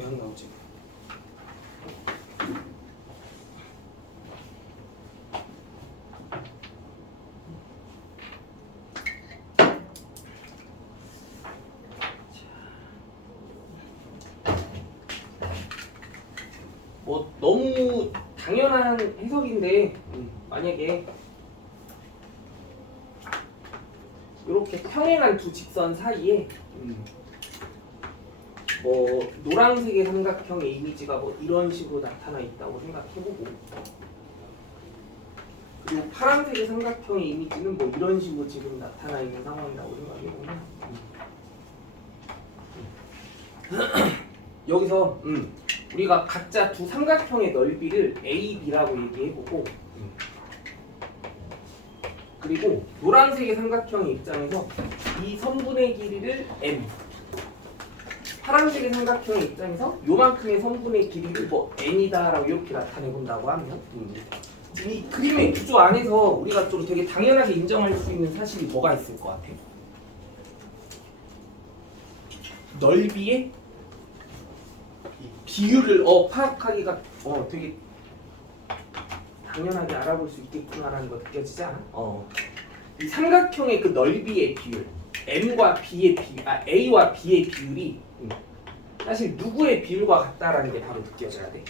대학 나오지. 뭐 너무 당연한 해석인데 만약에 이렇게 평행한 두 직선 사이에 뭐 노란색의 삼각형의 이미지가 뭐 이런 식으로 나타나 있다고 생각해보고, 그리고 파란색의 삼각형의 이미지는 뭐 이런 식으로 지금 나타나 있는 상황이라고 생각해보면 여기서 우리가 각자 두 삼각형의 넓이를 A, B라고 얘기해보고, 그리고 노란색의 삼각형의 입장에서 이 선분의 길이를 M, 파란색의 삼각형의 입장에서 요만큼의 선분의 길이를 뭐 N이다라고 이렇게 나타내본다고 하면 이 그림의 구조 안에서 우리가 좀 되게 당연하게 인정할 수 있는 사실이 뭐가 있을 것 같아요? 넓이의 비율을 파악하기가 되게 당연하게 알아볼 수 있겠구나라는 거 느껴지지 않아? 이 삼각형의 그 넓이의 비율, M과 B의 비율, A와 B의 비율이 사실 누구의 비율과 같다라는 게 바로 느껴져야 돼.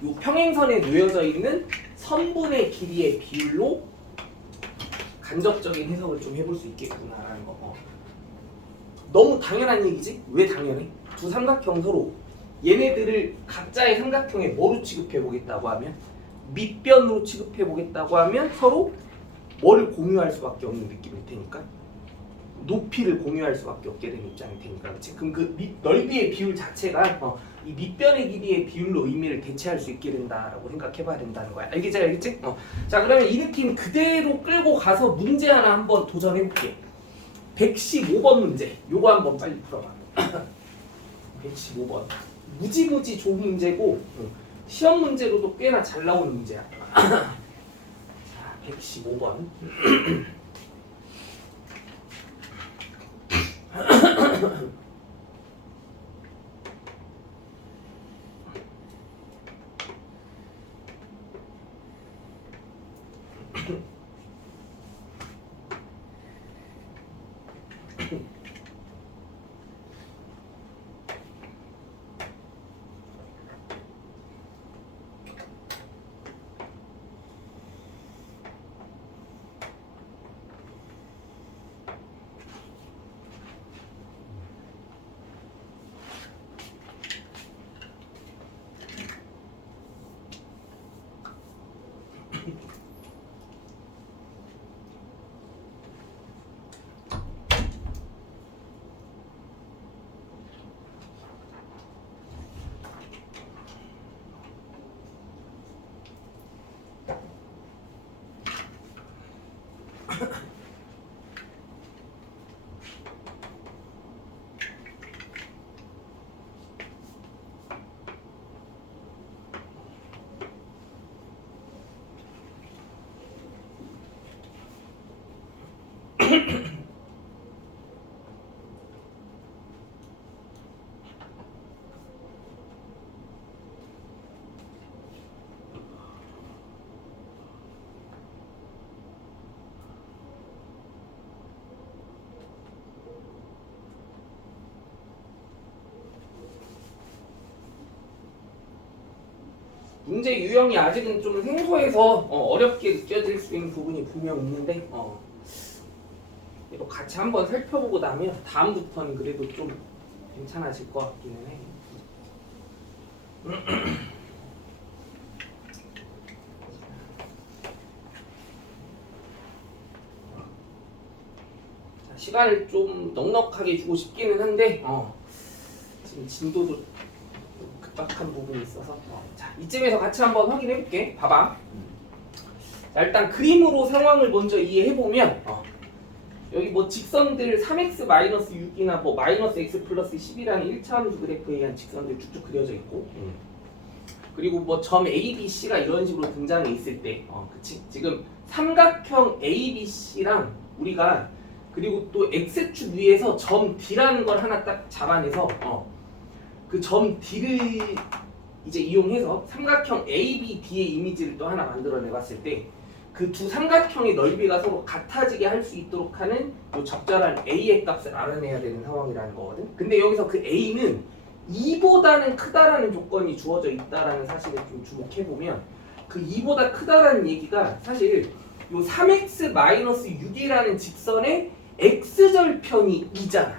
이 평행선에 놓여져 있는 선분의 길이의 비율로 간접적인 해석을 좀 해볼 수 있겠구나라는 거. 너무 당연한 얘기지? 왜 당연해? 두 삼각형 서로 얘네들을 각자의 삼각형에 뭐로 취급해 보겠다고 하면, 밑변으로 취급해 보겠다고 하면 서로 뭐를 공유할 수밖에 없는 느낌일 테니까, 높이를 공유할 수밖에 없게 되는 입장일 테니까, 그렇지? 그럼 그 넓이의 비율 자체가 이 밑변의 길이의 비율로 의미를 대체할 수 있게 된다라고 생각해봐야 된다는 거야. 알겠지? 자, 그러면 이 느낌 그대로 끌고 가서 문제 하나 한번 도전해볼게. 115번 문제. 요거 한번 빨리 풀어봐. 115번. 무지무지 좋은 문제고 시험 문제로도 꽤나 잘 나오는 문제야. 자, 115번. 문제 유형이 아직은 좀 생소해서 어렵게 느껴질 수 있는 부분이 분명 있는데 이거 같이 한번 살펴보고 나면 다음부터는 그래도 좀 괜찮아질 것 같기는 해. 자, 시간을 좀 넉넉하게 주고 싶기는 한데 지금 진도도 급박한 부분이 있어서 자, 이쯤에서 같이 한번 확인해 볼게. 봐봐. 자, 일단 그림으로 상황을 먼저 이해해 보면 여기 뭐 직선들 3x-6이나 뭐 -x 플러스 10이라는 1차함수 그래프에 의한 직선들 쭉쭉 그려져 있고, 그리고 뭐 점 A, B, C가 이런 식으로 등장해 있을 때, 그치? 지금 삼각형 A, B, C랑 우리가 그리고 또 x축 위에서 점 D라는 걸 하나 딱 잡아내서 그 점 D를 이제 이용해서 삼각형 ABD의 이미지를 또 하나 만들어내 봤을 때 그 두 삼각형의 넓이가 서로 같아지게 할 수 있도록 하는 요 적절한 A의 값을 알아내야 되는 상황이라는 거거든. 근데 여기서 그 A는 2보다는 크다라는 조건이 주어져 있다라는 사실을 좀 주목해보면 그 2보다 크다라는 얘기가 사실 요 3x-6이라는 직선의 x절편이 2잖아.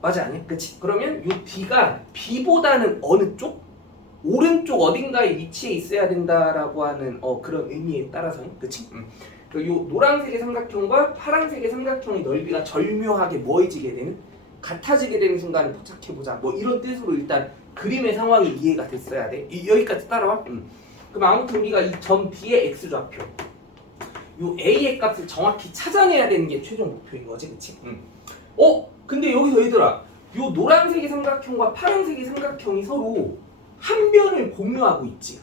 맞아 아니야? 그치? 그러면 요 D가 B보다는 어느 쪽? 오른쪽 어딘가에 위치해 있어야 된다라고 하는 그런 의미에 따라서 그치? 요 노란색의 삼각형과 파란색의 삼각형의 넓이가 절묘하게 뭐해지게 되는? 같아지게 되는 순간을 포착해보자. 뭐 이런 뜻으로 일단 그림의 상황이 이해가 됐어야 돼. 여기까지 따라와. 그럼 아무튼 우리가 이 점 D의 x좌표 요 A의 값을 정확히 찾아내야 되는 게 최종 목표인 거지. 그치? 근데 여기서 얘들아 요 노란색의 삼각형과 파란색의 삼각형이 서로 한 변을 공유하고 있지.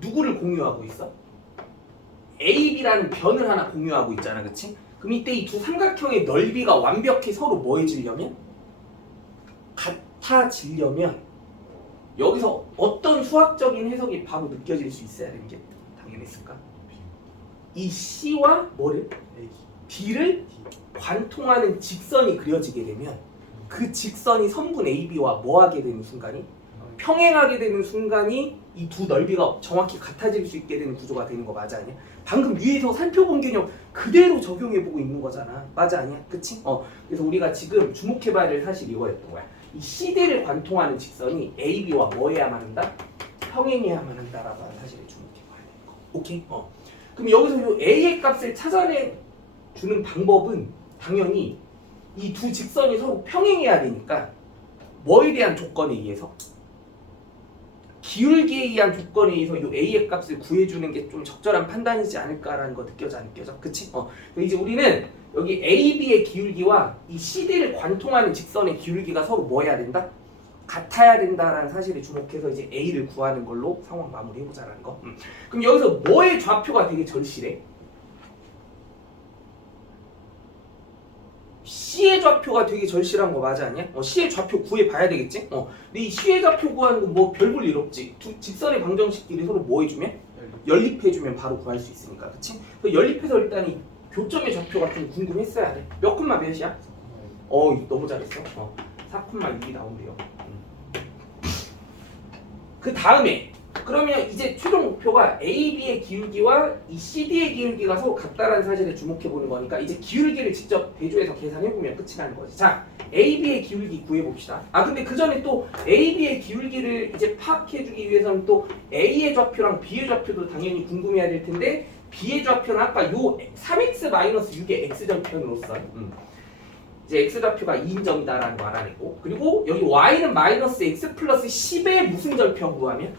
누구를 공유하고 있어? AB라는 변을 하나 공유하고 있잖아. 그치? 그럼 이때 이 두 삼각형의 넓이가 완벽히 서로 뭐해지려면? 같아지려면 여기서 어떤 수학적인 해석이 바로 느껴질 수 있어야 되는 게 당연했을까? 이 C와 뭐를? D를 관통하는 직선이 그려지게 되면 그 직선이 선분 AB와 뭐하게 되는 순간이? 평행하게 되는 순간이 이 두 넓이가 정확히 같아질 수 있게 되는 구조가 되는 거 맞아 아니야? 방금 위에서 살펴본 개념 그대로 적용해보고 있는 거잖아. 맞아 아니야? 그치? 그래서 우리가 지금 주목해봐야 될 사실이 이거였던 거야. 이 CD를 관통하는 직선이 AB와 뭐 해야만 한다? 평행해야만 한다라고 하는 사실을 주목해봐야 되는 거. 오케이? 그럼 여기서 이 A의 값을 찾아내주는 방법은 당연히 이 두 직선이 서로 평행해야 되니까 뭐에 대한 조건에 의해서? 기울기에 의한 조건에 의해서 이 A의 값을 구해주는 게 좀 적절한 판단이지 않을까라는 거 느껴져 안 느껴져? 그치? 이제 우리는 여기 AB의 기울기와 이 CD를 관통하는 직선의 기울기가 서로 뭐 해야 된다? 같아야 된다라는 사실에 주목해서 이제 A를 구하는 걸로 상황 마무리해보자라는 거. 그럼 여기서 뭐의 좌표가 되게 절실해? C의 좌표가 되게 절실한 거 맞아 아니야? C의 좌표 구해봐야 되겠지? 근데 이 C의 좌표 구하는 건 뭐 별 볼 일 없지. 두 직선의 방정식끼리 서로 뭐 해주면? 연립해주면 바로 구할 수 있으니까, 그치? 연립해서 일단 이 교점의 좌표가 좀 궁금했어야 돼. 몇 콤마 몇이야? 너무 잘했어. 4,6이 나온대요. 그 다음에 그러면 이제 최종 목표가 AB의 기울기와 이 CD의 기울기가 서로 같다라는 사실에 주목해보는 거니까 이제 기울기를 직접 대조해서 계산해보면 끝이 나는 거지. 자, AB의 기울기 구해봅시다. 근데 그 전에 또 AB의 기울기를 이제 파악해주기 위해서는 또 A의 좌표랑 B의 좌표도 당연히 궁금해야 될 텐데 B의 좌표는 아까 요 3x-6의 x절편으로서 이제 x좌표가 2인점이다라는 거 알아내고 그리고 여기 y는 마이너스 x 플러스 10의 무슨 절편 구하면?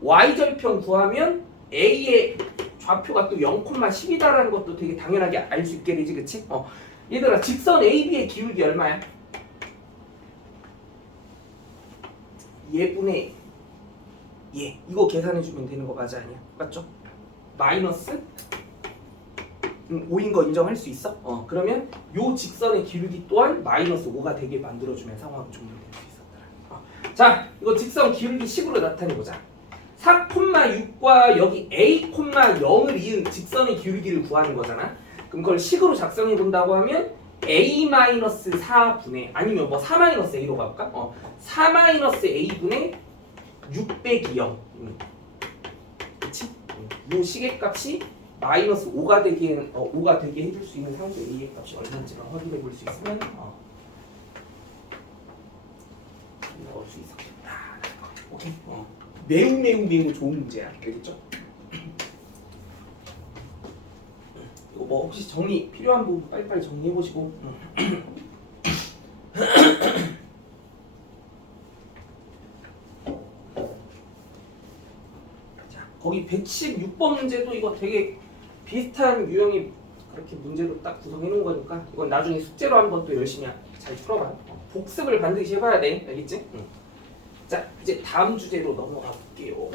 y절편 구하면 a의 좌표가 또 0,10이다라는 것도 되게 당연하게 알 수 있게 되지. 그치? 얘들아 직선 AB의 기울기 얼마야? 얘분의 얘 이거 계산해주면 되는 거 맞아 아니야? 맞죠? 마이너스 5인 거 인정할 수 있어? 그러면 요 직선의 기울기 또한 마이너스 5가 되게 만들어주면 상황이 종료될 수 있었더라. 자, 이거 직선 기울기 식으로 나타내보자. 4,6과 여기 A,0을 이은 직선의 기울기를 구하는 거잖아. 그럼 그걸 식으로 작성해 본다고 하면 A-4분의 아니면 뭐 4-A로 갈까? 4-A분의 6 빼기 0. 그치? 요 식의 값이 마이너스 5가 되게 해줄 수 있는 상수 A의 값이 얼마인지만 확인해 볼 수 있으면 넣을 수 있었겠다. 오케이. 매우 좋은 문제야. 알겠죠? 이거 뭐 혹시 정리 필요한 부분 빨리빨리 정리해 보시고. 자, 거기 116번 문제도 이거 되게 비슷한 유형의 그렇게 문제로 딱 구성해 놓은 거니까 이건 나중에 숙제로 한번 또 열심히 잘 풀어봐. 복습을 반드시 해봐야 돼. 알겠지? 자, 이제 다음 주제로 넘어가 볼게요.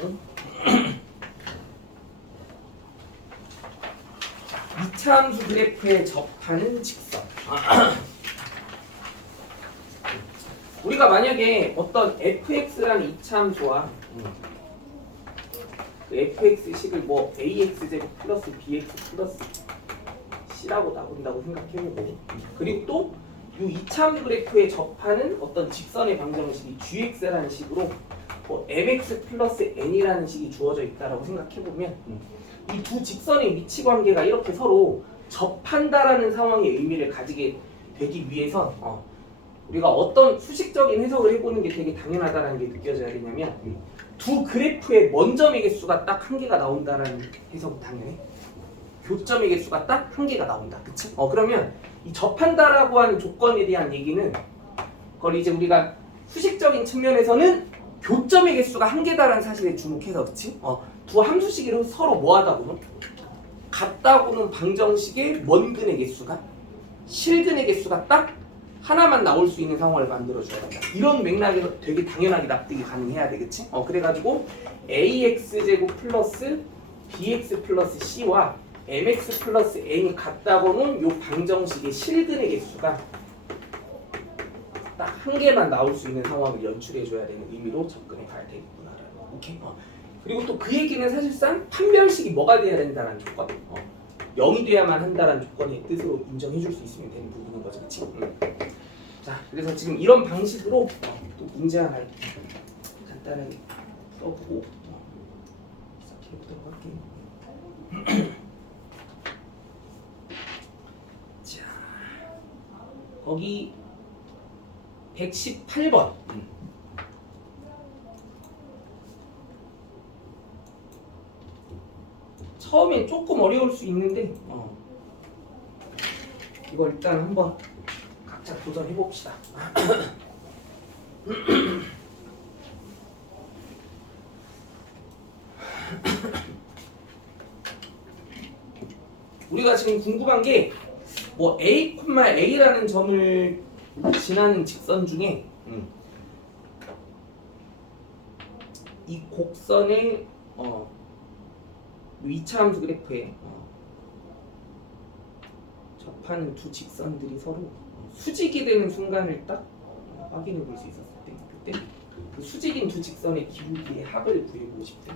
이차함수 그래프에 접하는 직선. 우리가 만약에 어떤 fx라는 이차함수와 그 fx식을 뭐 ax제곱 플러스 bx 플러스 c라고 나온다고 생각해보고, 그리고 또 이 이차함수 그래프에 접하는 어떤 직선의 방정식이 gx라는 식으로 뭐 mx 플러스 n이라는 식이 주어져 있다라고 생각해보면, 이 두 직선의 위치 관계가 이렇게 서로 접한다라는 상황의 의미를 가지게 되기 위해선 우리가 어떤 수식적인 해석을 해보는 게 되게 당연하다라는 게 느껴져야 되냐면, 두 그래프의 원점의 개수가 딱 한 개가 나온다라는 해석은 당연해. 교점의 개수가 딱 한 개가 나온다. 그치? 그러면 이 접한다라고 하는 조건에 대한 얘기는, 그걸 이제 우리가 수식적인 측면에서는 교점의 개수가 한 개다라는 사실에 주목해서, 그치? 두 함수식이 서로 뭐하다고는? 같다고는 방정식의 원근의 개수가, 실근의 개수가 딱 하나만 나올 수 있는 상황을 만들어줘야 된다. 이런 맥락에서 되게 당연하게 납득이 가능해야 되겠지? 그래가지고 ax제곱 플러스 bx 플러스 c와 mx 플러스 n이 같다고는 요 방정식의 실근의 개수가 딱 한 개만 나올 수 있는 상황을 연출해줘야 되는 의미로 접근해 가야 되겠구나라는 거. 오케이? 그리고 또 그 얘기는 사실상 판별식이 뭐가 돼야 된다는 조건, 0이 돼야만 한다는 조건의 뜻으로 인정해줄 수 있으면 되는 부분인 거죠, 그렇지? 자, 그래서 지금 이런 방식으로 또 문제 하나 간단하게 풀어보고 시작해보도록 할게요. 자, 거기 118번. 처음엔 조금 어려울 수 있는데 이걸 일단 한번 각자 도전해 봅시다. 우리가 지금 궁금한 게 뭐 a, a라는 점을 지나는 직선 중에 이 곡선의 이차함수 그래프에 접하는 두 직선들이 서로 수직이 되는 순간을 딱 확인해 볼 수 있었을 때, 그때 그 수직인 두 직선의 기울기의 합을 구해보고 싶대.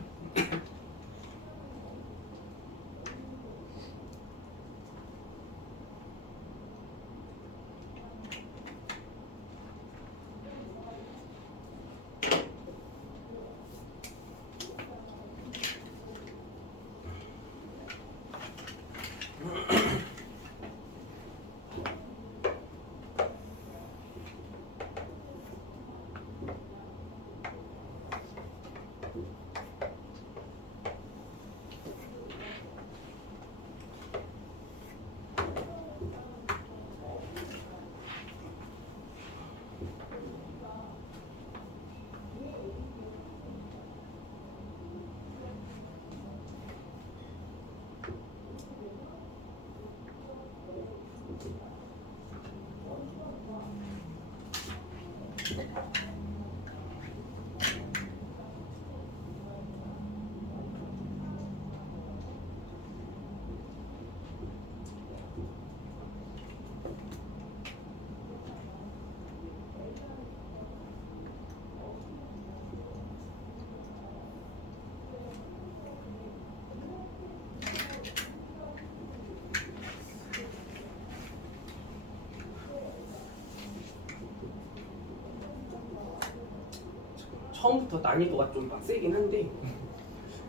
처음부터 난이도가 좀 빡세긴 한데,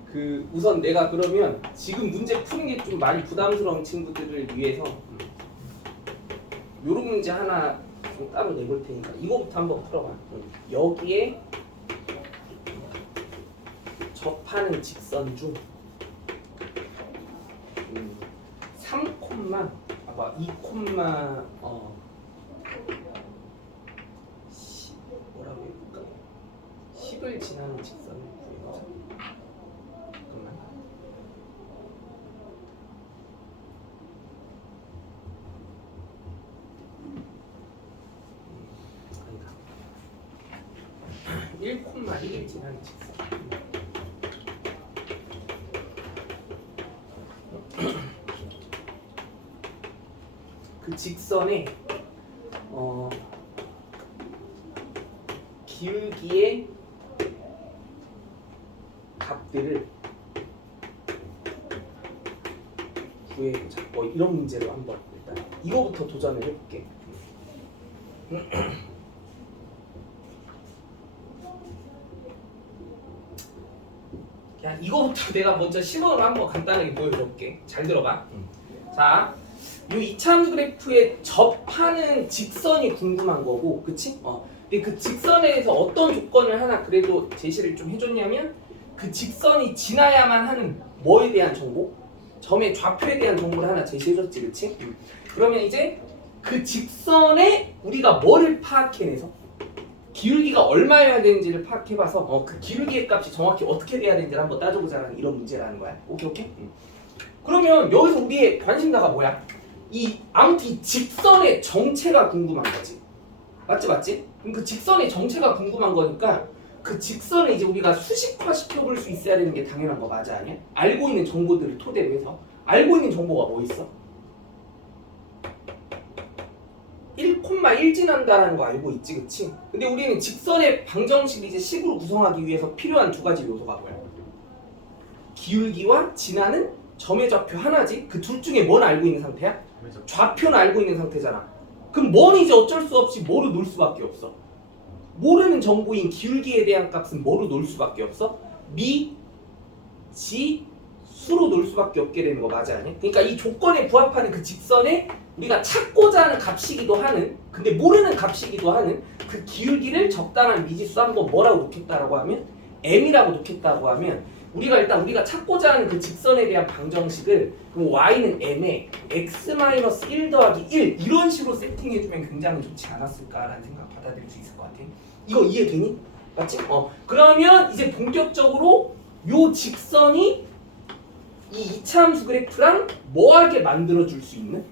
그 우선 내가 그러면 지금 문제 푸는 게 좀 많이 부담스러운 친구들을 위해서 요런 문제 하나 좀 따로 내볼 테니까 이거부터 한번 풀어봐. 여기에 접하는 직선 중 3, 아마 2, 뭐라고 해볼까? 10을 지나는 직선을 구해보자. 잠깐만. 아니다. 1,1을 지나는 직선. 그 직선에 기울기의 값들을 구해보자. 이런 문제로 한번 일단 이거부터 도전을 해볼게. 야, 이거부터 내가 먼저 시범을 한번 간단하게 보여줄게. 잘 들어봐. 자, 이 이차함수 그래프에 접하는 직선이 궁금한 거고, 그치? 근데 그 직선에 대해서 어떤 조건을 하나 그래도 제시를 좀 해줬냐면 그 직선이 지나야만 하는 뭐에 대한 정보? 점의 좌표에 대한 정보를 하나 제시해줬지, 그치? 그러면 이제 그 직선에 우리가 뭐를 파악해내서 기울기가 얼마여야 되는지를 파악해봐서 그 기울기의 값이 정확히 어떻게 돼야 되는지를 한번 따져보자라는 이런 문제라는 거야. 오케이? 그러면 여기서 우리의 관심사가 뭐야? 아무튼 이 직선의 정체가 궁금한 거지. 맞지? 그럼 그 직선의 정체가 궁금한 거니까 그 직선에 이제 우리가 수식화 시켜볼 수 있어야 되는 게 당연한 거 맞아 아니야? 알고 있는 정보들을 토대로 해서 알고 있는 정보가 뭐 있어? 1,1 지난다라는 거 알고 있지, 그치? 근데 우리는 직선의 방정식을 이제 식으로 구성하기 위해서 필요한 두 가지 요소가 뭐야? 기울기와 지나는 점의 좌표 하나지? 그 둘 중에 뭔 알고 있는 상태야? 좌표는 알고 있는 상태잖아. 그럼 뭔 이제 어쩔 수 없이 뭐로 놓을 수밖에 없어? 모르는 정보인 기울기에 대한 값은 뭐로 놓을 수밖에 없어? 미, 지, 수로 놓을 수밖에 없게 되는 거 맞아 아니야? 그러니까 이 조건에 부합하는 그 직선에 우리가 찾고자 하는 값이기도 하는, 근데 모르는 값이기도 하는 그 기울기를 적당한 미지수 한번 뭐라고 놓겠다라고 하면 m이라고 놓겠다고 하면 우리가 일단 우리가 찾고자 하는 그 직선에 대한 방정식을 그럼 y는 m에 x-1 더하기 1 이런 식으로 세팅해주면 굉장히 좋지 않았을까라는 생각 받아들일 수 있을 것 같아. 이거 이해되니? 맞지? 그러면 이제 본격적으로 요 직선이 이 이차함수 그래프랑 뭐하게 만들어줄 수 있는?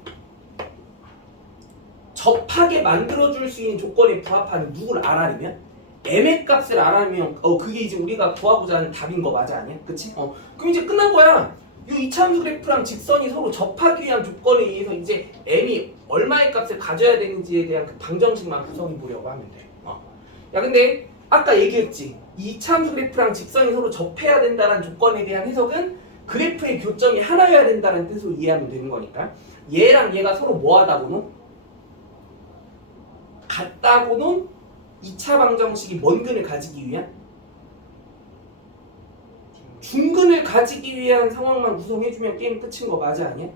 접하게 만들어줄 수 있는 조건에 부합하는 누구를 알아내면? m의 값을 알아내면 그게 이제 우리가 구하고자 하는 답인 거 맞아 아니야? 그치? 그럼 이제 끝난 거야. 이 이차함수 그래프랑 직선이 서로 접하기 위한 조건에 의해서 이제 m이 얼마의 값을 가져야 되는지에 대한 그 방정식만 구성해 보려고 하면 돼. 야 근데 아까 얘기했지. 이 이차함수 그래프랑 직선이 서로 접해야 된다는 조건에 대한 해석은 그래프의 교점이 하나여야 된다는 뜻으로 이해하면 되는 거니까 얘랑 얘가 서로 뭐하다고는? 같다고는 2차 방정식이 뭔 근을 가지기 위한? 중근을 가지기 위한 상황만 구성해주면 게임 끝인 거 맞아 아니야?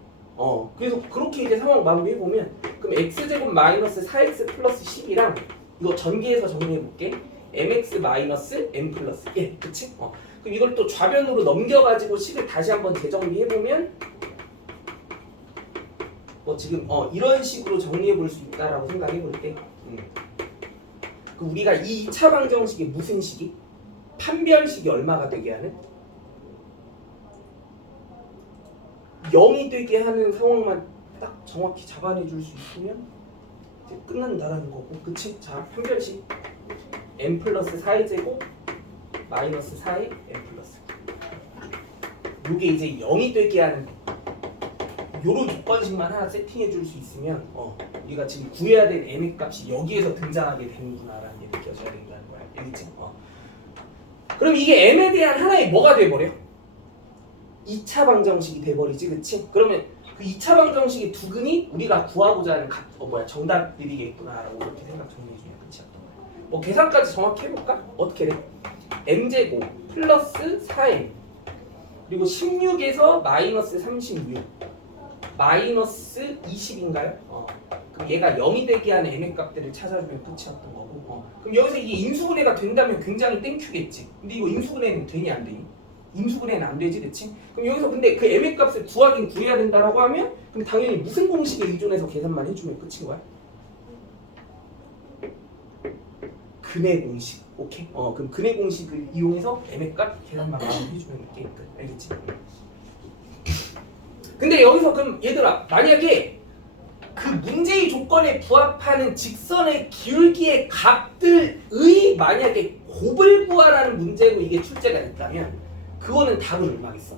그래서 그렇게 이제 상황 마무리해보면 그럼 x제곱 마이너스 4x 플러스 10이랑 이거 전개해서 정리해볼게. mx 마이너스 m 플러스 1 그치? 그럼 이걸 또 좌변으로 넘겨가지고 식을 다시 한번 재정리해보면 지금 이런 식으로 정리해볼 수 있다라고 생각해볼게. 그럼 우리가 이 2차 방정식이 무슨 식이? 판별식이 얼마가 되게 하는? 0이 되게 하는 상황만 딱 정확히 잡아내줄 수 있으면 이제 끝난다라는 거고, 그치? 자, 판별식 m 플러스 4의 제곱 마이너스 4의 m 플러스 요게 이제 0이 되게 하는 요런 조건식만 하나 세팅해줄 수 있으면 우리가 지금 구해야 될 m의 값이 여기에서 등장하게 되는구나라는 게 느껴져야 된다는 거야. 알겠지? 그럼 이게 m에 대한 하나의 뭐가 돼버려? 2차 방정식이 돼버리지, 그치? 그러면 그 2차 방정식의 두 근이 우리가 구하고자 하는 정답들이겠구나라고 이렇게 생각 정리해주면 끝이었던 거야. 계산까지 정확히 해볼까? 어떻게 돼? m제곱 플러스 4m 그리고 16에서 마이너스 36 마이너스 20인가요? 그럼 얘가 0이 되게 하는 m의 값들을 찾아주면 끝이었던 거고 그럼 여기서 이게 인수분해가 된다면 굉장히 땡큐겠지. 근데 이거 인수분해는 되니 안 되니? 인수분해는 안 되지, 그치? 그럼 여기서 근데 그 m의 값을 구하긴 구해야 된다라고 하면 그럼 당연히 무슨 공식에 의존해서 계산만 해주면 끝인 거야? 근의 공식, 오케이? 그럼 근의 공식을 이용해서 m의 값 계산만 해주면 게임 끝, 알겠지? 근데 여기서 그럼 얘들아 만약에 그 문제의 조건에 부합하는 직선의 기울기의 값들의 만약에 곱을 구하라는 문제로 이게 출제가 됐다면 그거는 답은 얼마겠어?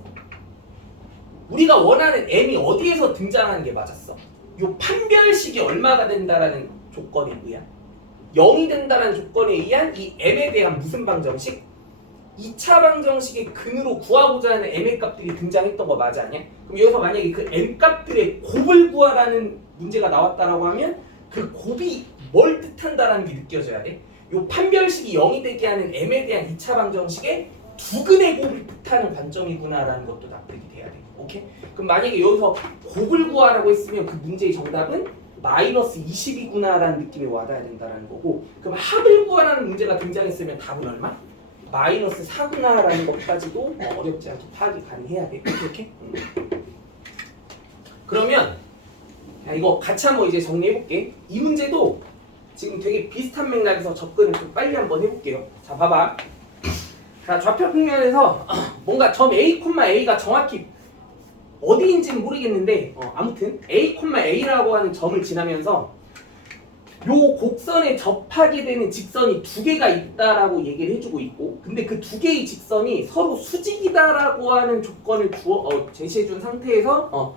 우리가 원하는 m이 어디에서 등장하는 게 맞았어? 요 판별식이 얼마가 된다라는 조건에 의한 0이 된다는 조건에 의한 이 m에 대한 무슨 방정식? 2차 방정식의 근으로 구하고자 하는 m의 값들이 등장했던 거 맞아 아니야? 그럼 여기서 만약에 그 m 값들의 곱을 구하라는 문제가 나왔다라고 하면 그 곱이 뭘 뜻한다라는 게 느껴져야 돼. 요 판별식이 0이 되게 하는 m에 대한 2차 방정식의 두근의 곱을 뜻하는 관점이구나라는 것도 납득이 돼야 돼. 오케이? 그럼 만약에 여기서 곱을 구하라고 했으면 그 문제의 정답은 마이너스 20이구나라는 느낌이 와닿아야 된다는 거고, 그럼 합을 구하라는 문제가 등장했으면 답은 얼마? 마이너스 4구나라는 것까지도 어렵지 않게 파악이 가능해야 돼. 이렇게? 그러면 이거 같이 한번 이제 정리해볼게. 이 문제도 지금 되게 비슷한 맥락에서 접근을 좀 빨리 한번 해볼게요. 자, 봐봐. 자, 좌표 평면에서 뭔가 점 A, A가 정확히 어디인지는 모르겠는데 아무튼 A, A라고 하는 점을 지나면서 요 곡선에 접하게 되는 직선이 두 개가 있다라고 얘기를 해주고 있고, 근데 그 두 개의 직선이 서로 수직이다라고 하는 조건을 제시해준 상태에서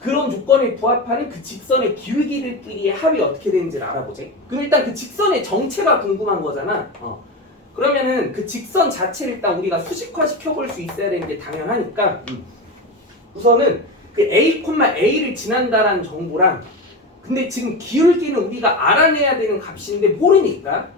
그런 조건에 부합하는 그 직선의 기울기들끼리의 합이 어떻게 되는지를 알아보지. 그럼 일단 그 직선의 정체가 궁금한 거잖아. 그러면은 그 직선 자체를 일단 우리가 수직화 시켜볼 수 있어야 되는 게 당연하니까 우선은 그 A, A를 지난다라는 정보랑, 근데 지금 기울기는 우리가 알아내야 되는 값인데 모르니까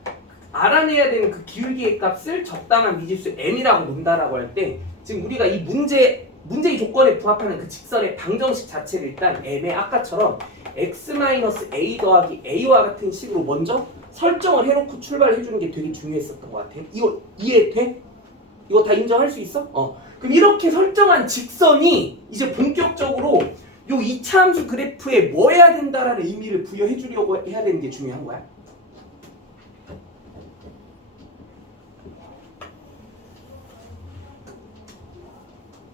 알아내야 되는 그 기울기의 값을 적당한 미지수 m이라고 놓는다라고 할 때, 지금 우리가 이 문제의 조건에 부합하는 그 직선의 방정식 자체를 일단 m의 아까처럼 x-a 더하기 a와 같은 식으로 먼저 설정을 해놓고 출발을 해주는 게 되게 중요했었던 것 같아. 이거 이해돼? 이거 다 인정할 수 있어? 그럼 이렇게 설정한 직선이 이제 본격적으로 요 2차 함수 그래프에 뭐 해야 된다라는 의미를 부여해 주려고 해야 되는 게 중요한 거야.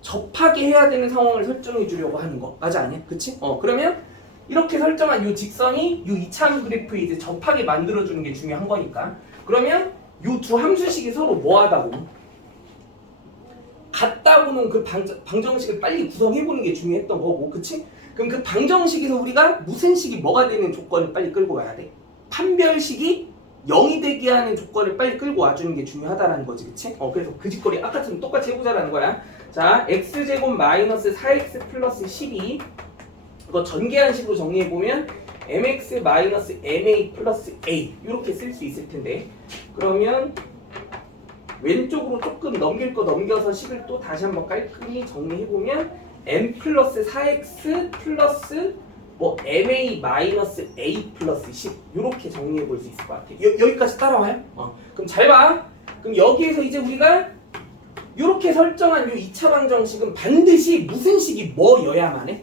접하게 해야 되는 상황을 설정해 주려고 하는 거 맞아 아니야? 그치? 그러면 이렇게 설정한 요 직선이 요 2차 함수 그래프에 이제 접하게 만들어 주는 게 중요한 거니까, 그러면 요 두 함수식이 서로 뭐 하다고? 같다고는 그 방정식을 빨리 구성해 보는 게 중요했던 거고, 그치? 그럼 그 방정식에서 우리가 무슨 식이 뭐가 되는 조건을 빨리 끌고 와야 돼? 판별식이 0이 되게 하는 조건을 빨리 끌고 와주는 게 중요하다라는 거지, 그치? 그래서 그 짓거리 아까처럼 똑같이 해보자라는 거야. 자, x제곱 마이너스 4x 플러스 12, 이거 전개한식으로 정리해보면 mx 마이너스 ma 플러스 a 이렇게 쓸 수 있을 텐데, 그러면 왼쪽으로 조금 넘길 거 넘겨서 식을 또 다시 한번 깔끔히 정리해보면 m 플러스 4x 플러스 뭐 ma 마이너스 a 플러스 10 이렇게 정리해볼 수 있을 것 같아. 여기까지 따라와요? 그럼 잘 봐. 그럼 여기에서 이제 우리가 이렇게 설정한 요 2차 방정식은 반드시 무슨 식이 뭐여야만 해?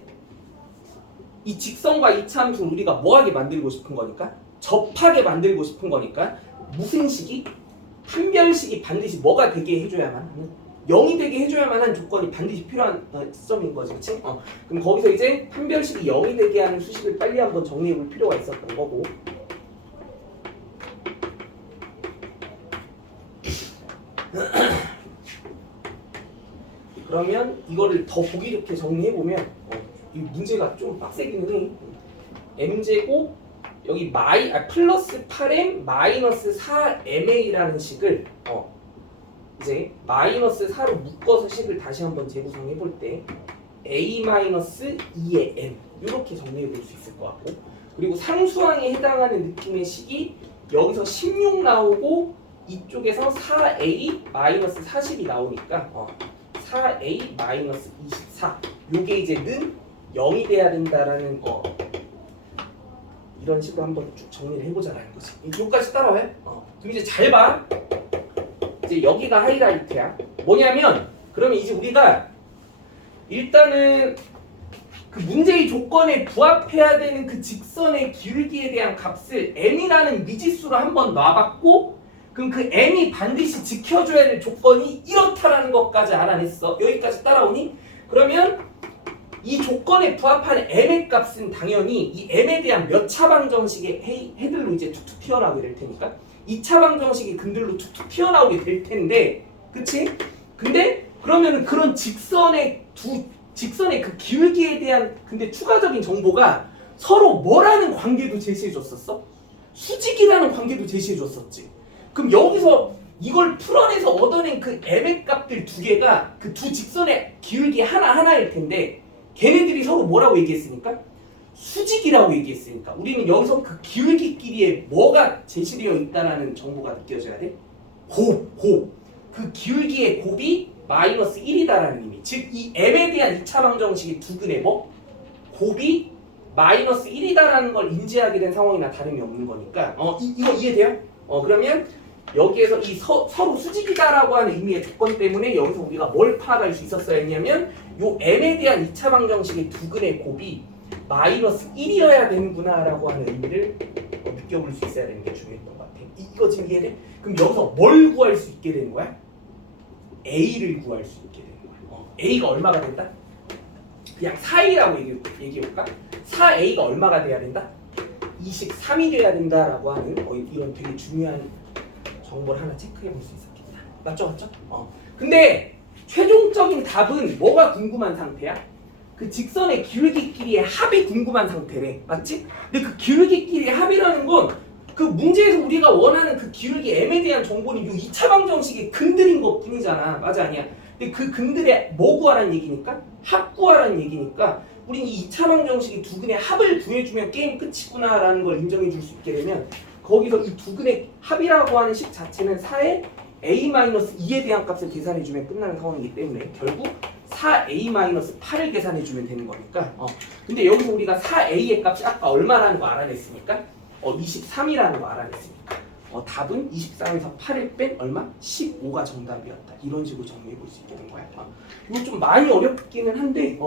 이 직선과 2차 함수를 우리가 뭐하게 만들고 싶은 거니까? 접하게 만들고 싶은 거니까 무슨 식이? 판별식이 반드시 뭐가 되게 해줘야만 하는, 0이 되게 해줘야만 한 조건이 반드시 필요한 시점인 거지, 그치? 그럼 거기서 이제 판별식이 0이 되게 하는 수식을 빨리 한번 정리해 볼 필요가 있었던 거고, 그러면 이거를 더 보기 좋게 정리해보면 이 문제가 좀 빡세기는 해. m제곱 여기 플러스 8m 마이너스 4ma라는 식을 이제 마이너스 4로 묶어서 식을 다시 한번 재구성해볼 때 a 마이너스 2의 m 이렇게 정리해볼 수 있을 것 같고, 그리고 상수항에 해당하는 느낌의 식이 여기서 16 나오고 이쪽에서 4a 마이너스 40이 나오니까 4a 마이너스 24 요게 이제 는 0이 돼야 된다라는 이런 식으로 한번 쭉 정리를 해보자라는 거지. 여기까지 따라와요? 그럼 이제 잘 봐. 이제 여기가 하이라이트야. 뭐냐면 그러면 이제 우리가 일단은 그 문제의 조건에 부합해야 되는 그 직선의 기울기에 대한 값을 m이라는 미지수로 한번 놔봤고, 그럼 그 m이 반드시 지켜줘야 될 조건이 이렇다라는 것까지 알아냈어. 여기까지 따라오니? 그러면 이 조건에 부합하는 m의 값은 당연히 이 m에 대한 몇 차 방정식의 해들로 이제 툭툭 튀어나오게 될 테니까 2차 방정식이 근들로 툭툭 튀어나오게 될 텐데, 그치? 근데 그러면은 그런 직선의 그 기울기에 대한 근데 추가적인 정보가 서로 뭐라는 관계도 제시해 줬었어? 수직이라는 관계도 제시해 줬었지. 그럼 여기서 이걸 풀어내서 얻어낸 그 m의 값들 두 개가 그 두 직선의 기울기 하나하나일 텐데 걔네들이 서로 뭐라고 얘기했습니까? 수직이라고 얘기했으니까 우리는 여기서 그 기울기끼리에 뭐가 제시되어 있다는 정보가 느껴져야 돼? 곱. 그 기울기의 곱이 마이너스 1이다라는 의미. 즉 이 m에 대한 2차 방정식의 두근의 뭐? 곱이 마이너스 1이다라는 걸 인지하게 된 상황이나 다름이 없는 거니까 이거 이해돼요? 그러면 여기에서 이 서로 수직이다라고 하는 의미의 조건 때문에 여기서 우리가 뭘 파악할 수 있었어야 했냐면 요 m에 대한 2차 방정식의 두근의 곱이 마이너스 1이어야 되는구나 라고 하는 의미를 느껴볼 수 있어야 되는 게 중요했던 것 같아. 이거 지금 이해돼? 그럼 여기서 뭘 구할 수 있게 되는 거야? A를 구할 수 있게 되는 거야. A가 얼마가 된다? 그냥 4A라고 얘기해볼까? 4A가 얼마가 돼야 된다? 23이 돼야 된다라고 하는 이런 되게 중요한 정보를 하나 체크해 볼 수 있었겠다. 맞죠? 근데 최종적인 답은 뭐가 궁금한 상태야? 그 직선의 기울기끼리의 합이 궁금한 상태래. 맞지? 근데 그 기울기끼리의 합이라는 건 그 문제에서 우리가 원하는 그 기울기 m에 대한 정보는 이 2차 방정식의 근들인 것 뿐이잖아. 맞아 아니야? 근데 그 근들의 뭐 구하라는 얘기니까? 합 구하라는 얘기니까 우린 이 2차 방정식의 두 근의 합을 구해주면 게임 끝이구나 라는 걸 인정해 줄 수 있게 되면 거기서 이 두 근의 합이라고 하는 식 자체는 4의 a-2에 대한 값을 계산해주면 끝나는 상황이기 때문에 결국 4a-8을 계산해주면 되는 거니까 근데 여기서 우리가 4a의 값이 아까 얼마라는 거 알아냈으니까 23이라는 거 알아냈으니까 답은 23에서 8을 뺀 얼마? 15가 정답이었다. 이런 식으로 정리해 볼 수 있게 된 거야. 이거 좀 많이 어렵기는 한데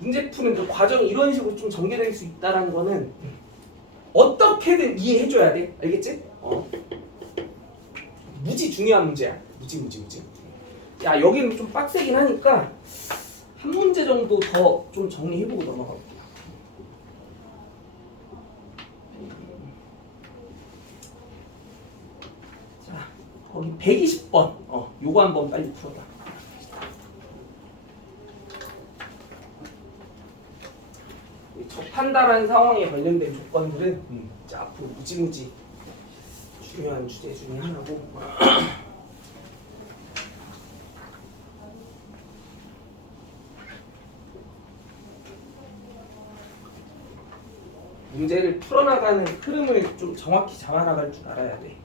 문제 푸는 그 과정이 이런 식으로 좀 전개될 수 있다는 거는 어떻게든 이해해 줘야 돼. 알겠지? 무지 중요한 문제야. 무지. 야, 여기는 좀 빡세긴 하니까 한 문제 정도 더 좀 정리해보고 넘어가 볼게요. 자, 거기 120번. 요거 한번 빨리 풀어봐. 접한다라는 상황에 관련된 조건들은 이제 앞으로 무지무지 중요한 주제 중에 하나고 문제를 풀어나가는 흐름을 좀 정확히 잡아나갈 줄 알아야 돼.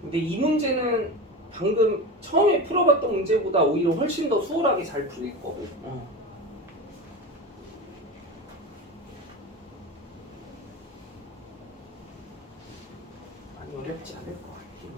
근데 이 문제는 방금 처음에 풀어봤던 문제보다 오히려 훨씬 더 수월하게 잘 풀릴 거고. 많이 어렵지 않을 것 같긴.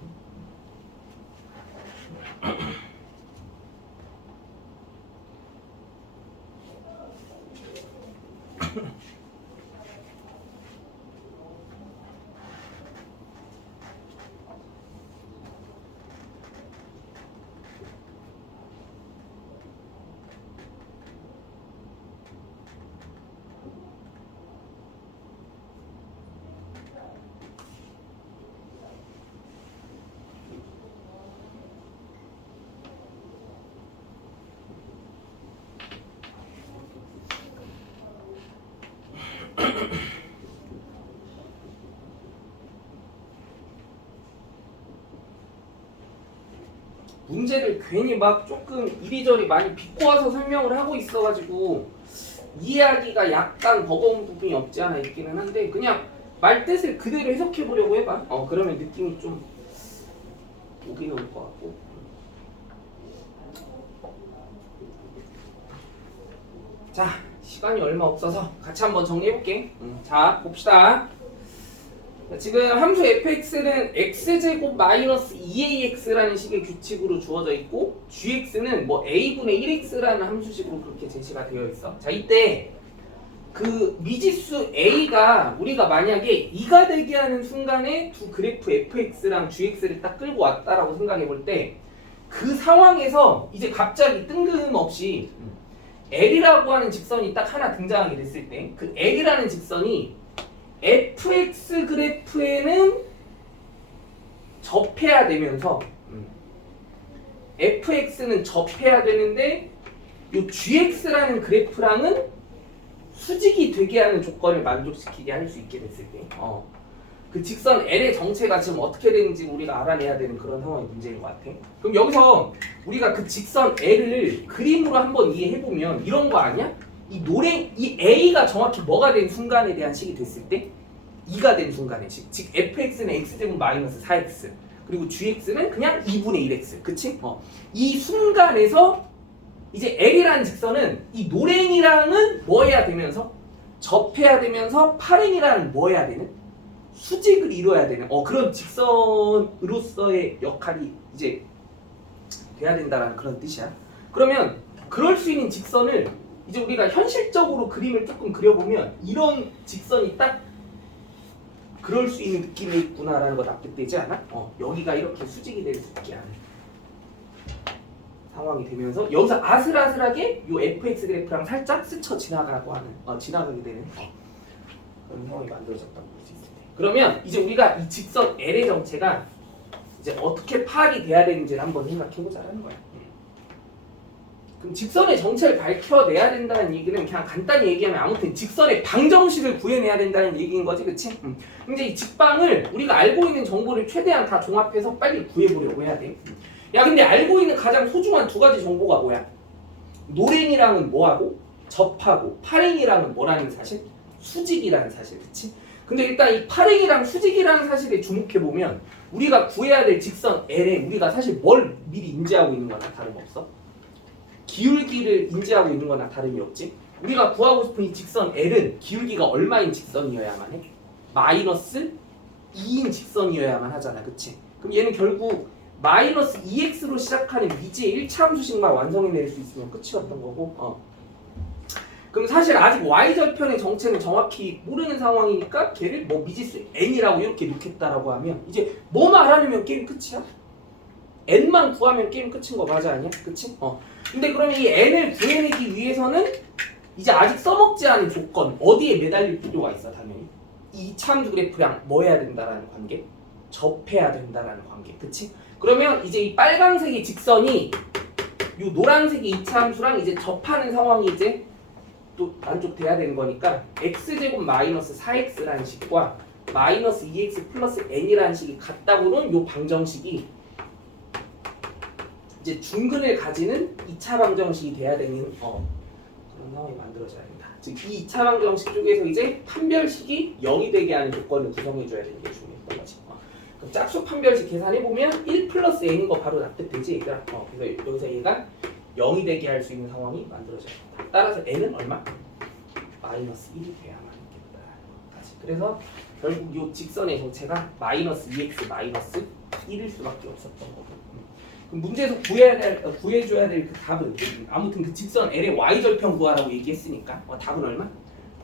문제를 괜히 막 조금 이리저리 많이 비꼬아서 설명을 하고 있어가지고 이해하기가 약간 버거운 부분이 없지 않아 있기는 한데 그냥 말 뜻을 그대로 해석해 보려고 해봐. 그러면 느낌이 좀 오긴 올 것 같고. 자, 시간이 얼마 없어서 같이 한번 정리해 볼게. 자, 봅시다. 지금 함수 fx는 x제곱 마이너스 2ax라는 식의 규칙으로 주어져 있고 gx는 뭐 a분의 1x라는 함수식으로 그렇게 제시가 되어 있어. 자, 이때 그 미지수 a가 우리가 만약에 2가 되게 하는 순간에 두 그래프 fx랑 gx를 딱 끌고 왔다라고 생각해 볼 때 그 상황에서 이제 갑자기 뜬금없이 l이라고 하는 직선이 딱 하나 등장하게 됐을 때 그 l이라는 직선이 fx 그래프에는 접해야 되면서 fx는 접해야 되는데 이 gx라는 그래프랑은 수직이 되게 하는 조건을 만족시키게 할 수 있게 됐을 때 그 직선 L의 정체가 지금 어떻게 되는지 우리가 알아내야 되는 그런 상황의 문제인 것 같아. 그럼 여기서 우리가 그 직선 L을 그림으로 한번 이해해보면 이런 거 아니야? 이 A가 정확히 뭐가 된 순간에 대한 식이 됐을 때 2가 된 순간의 식. 즉 fx는 x제곱 마이너스 4x 그리고 gx는 그냥 2분의 1x. 그치? 이 순간에서 이제 L이라는 직선은 이 노랭이랑은 뭐 해야 되면서 접해야 되면서 파랭이랑은 뭐 해야 되는 수직을 이뤄야 되는 그런 직선으로서의 역할이 이제 돼야 된다라는 그런 뜻이야. 그러면 그럴 수 있는 직선을 이제 우리가 현실적으로 그림을 조금 그려보면 이런 직선이 딱 그럴 수 있는 느낌이 있구나라는 거 납득되지 않아? 여기가 이렇게 수직이 될 수 있게 하는 상황이 되면서 여기서 아슬아슬하게 요 fx 그래프랑 살짝 스쳐 지나가고 하는 지나가게 되는 그런 상황이 만들어졌다고 볼 수 있을 때. 그러면 이제 우리가 이 직선 L의 정체가 이제 어떻게 파악이 돼야 되는지를 한번 생각해보자는 거야. 그럼 직선의 정체를 밝혀내야 된다는 얘기는 그냥 간단히 얘기하면 아무튼 직선의 방정식을 구해내야 된다는 얘기인 거지, 그치? 근데 이 직방을 우리가 알고 있는 정보를 최대한 다 종합해서 빨리 구해보려고 해야 돼. 야, 근데 알고 있는 가장 소중한 두 가지 정보가 뭐야? 노랭이랑은 뭐하고? 접하고. 파랭이랑은 뭐라는 사실? 수직이라는 사실, 그치? 근데 일단 이 파랭이랑 수직이라는 사실에 주목해보면 우리가 구해야 될 직선 L에 우리가 사실 뭘 미리 인지하고 있는 거나 다름없어? 기울기를 인지하고 있는 거나 다름이 없지? 우리가 구하고 싶은 이 직선 L은 기울기가 얼마인 직선이어야만 해? 마이너스 2인 직선이어야만 하잖아, 그치? 그럼 얘는 결국 마이너스 2x로 시작하는 미지의 1차 함수식만 완성해낼 수 있으면 끝이었던 거고 그럼 사실 아직 y절편의 정체는 정확히 모르는 상황이니까 걔를 뭐 미지수 n이라고 이렇게 놓겠다라고 하면 이제 뭐만 알아내면 게임 끝이야? n만 구하면 게임 끝인 거 맞아 아니야? 그치? 근데 그러면 이 n을 구해내기 위해서는 이제 아직 써먹지 않은 조건 어디에 매달릴 필요가 있어 당연히 이 2차 함수 그래프랑 뭐 해야 된다라는 관계? 접해야 된다라는 관계 그치? 그러면 이제 이 빨간색의 직선이 이 노란색의 2차 함수랑 이제 접하는 상황이 이제 또 만족돼야 되는 거니까 x제곱 마이너스 4x라는 식과 마이너스 2x 플러스 n이라는 식이 같다고는 요 방정식이 이제 중근을 가지는 2차 방정식이 돼야 되는 그런 상황이 만들어져야 된다. 즉 이 2차 방정식 쪽에서 이제 판별식이 0이 되게 하는 조건을 구성해줘야 되는 게 중요했던 거지. 그럼 짝수 판별식 계산해보면 1 플러스 n인 거 바로 납득되지 얘들아. 그래서 여기서 얘가 0이 되게 할 수 있는 상황이 만들어져야 된다. 따라서 n은 얼마? 마이너스 1이 돼야만 있겠다. 그래서 결국 이 직선의 정체가 마이너스 2x 마이너스 1일 수밖에 없었던 거고. 그럼 문제에서 구해줘야 될 그 답은 아무튼 그 직선 L의 y절편 구하라고 얘기했으니까 답은 얼마?